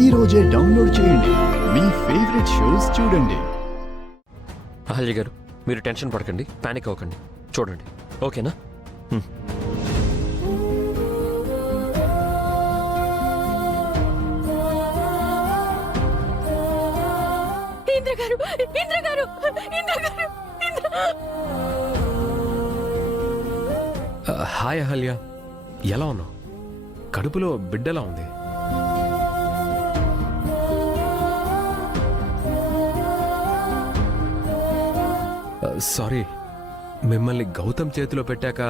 ఈ రోజే డౌన్లోడ్ చేయండి. మీ ఫేవరెట్ షోస్ చూడండి. అహల్య గారు, మీరు టెన్షన్ పడకండి, పానిక్ అవ్వకండి. చూడండి, ఓకేనా? ఇంద్ర గారు, ఇంద్ర గారు, ఇంద్ర గారు, ఇంద్ర. హాయ్ అహల్య, ఎలా ఉన్నావు? కడుపులో బిడ్డలా ఉంది. సారీ, మిమ్మల్ని గౌతమ్ చేతిలో పెట్టాక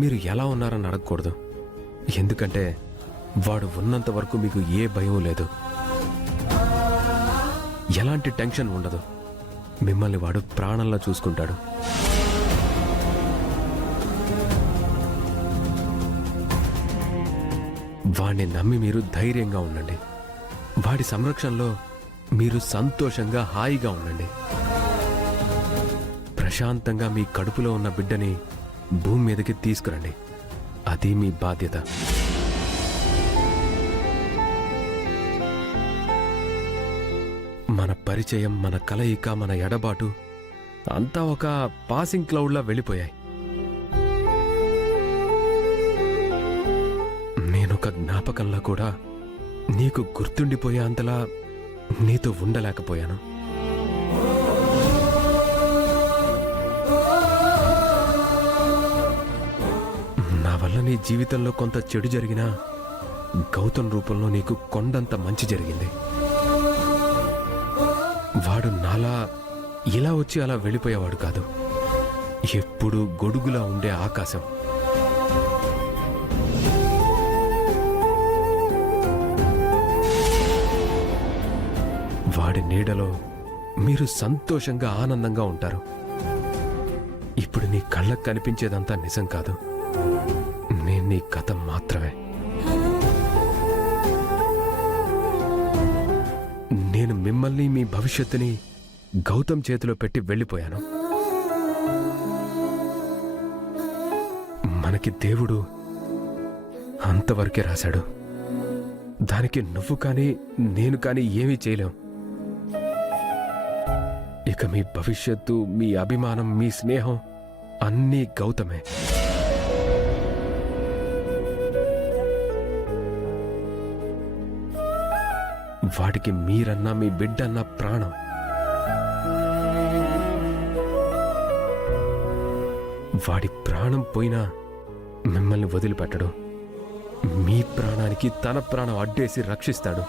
మీరు ఎలా ఉన్నారని అడగకూడదు. ఎందుకంటే వాడు ఉన్నంత వరకు మీకు ఏ భయం లేదు, ఎలాంటి టెన్షన్ ఉండదు. మిమ్మల్ని వాడు ప్రాణంలా చూసుకుంటాడు. వాడిని నమ్మి మీరు ధైర్యంగా ఉండండి. వాడి సంరక్షణలో మీరు సంతోషంగా హాయిగా ఉండండి. ప్రశాంతంగా మీ కడుపులో ఉన్న బిడ్డని భూమి మీదకి తీసుకురండి. అది మీ బాధ్యత. మన పరిచయం, మన కలయిక, మన ఎడబాటు అంతా ఒక పాసింగ్ క్లౌడ్లా వెళ్ళిపోయాయి. నేనొక జ్ఞాపకంలా కూడా నీకు గుర్తుండిపోయే అంతలా నీతో ఉండలేకపోయాను. నా వల్ల నీ జీవితంలో కొంత చెడు జరిగినా గౌతమ్ రూపంలో నీకు కొండంత మంచి జరిగింది. వాడు నాలా ఇలా వచ్చి అలా వెళ్ళిపోయేవాడు కాదు. ఎప్పుడూ గొడుగులా ఉండే ఆకాశం. వాడి నీడలో మీరు సంతోషంగా ఆనందంగా ఉంటారు. ఇప్పుడు నీ కళ్ళకు కనిపించేదంతా నిజం కాదు, నేను నీ కథ మాత్రమే. నేను మిమ్మల్ని, మీ భవిష్యత్తుని గౌతమ్ చేతిలో పెట్టి వెళ్ళిపోయాను. మనకి దేవుడు అంతవరకే రాశాడు. దానికి నువ్వు కానీ నేను కానీ ఏమీ చేయలేం. ఇక మీ భవిష్యత్తు, మీ అభిమానం, మీ స్నేహం అన్నీ గౌతమే. వాడికి మీరన్నా, మీ బిడ్డన్నా ప్రాణం. వాడి ప్రాణం పోయినా మిమ్మల్ని వదిలిపెట్టడు. మీ ప్రాణానికి తన ప్రాణం అడ్డేసి రక్షిస్తాడు.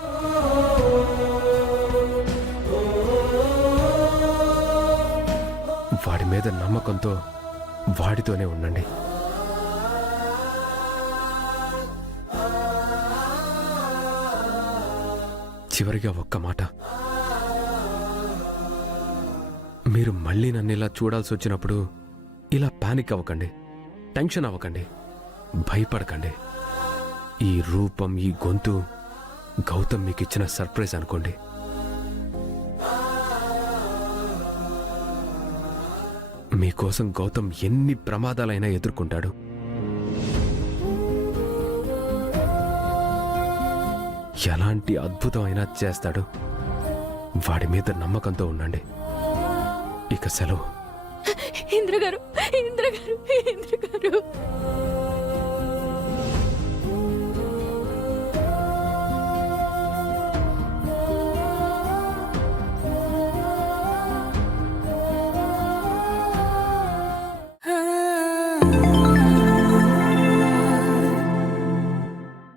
వాడి మీద నమ్మకంతో వాడితోనే ఉండండి. చివరిగా ఒక్క మాట, మీరు మళ్ళీ నన్ను ఇలా చూడాల్సి వచ్చినప్పుడు ఇలా పానిక్ అవ్వకండి, టెన్షన్ అవ్వకండి, భయపడకండి. ఈ రూపం, ఈ గొంతు గౌతమ్ మీకు ఇచ్చిన సర్ప్రైజ్ అనుకోండి. మీకోసం గౌతమ్ ఎన్ని ప్రమాదాలైనా ఎదుర్కొంటాడు. ఎలాంటి అద్భుతమైనా చేస్తాడు. వాడి మీద నమ్మకంతో ఉండండి. ఇక సెలవు. ఇంద్ర గారు, ఇంద్ర గారు, ఇంద్ర గారు.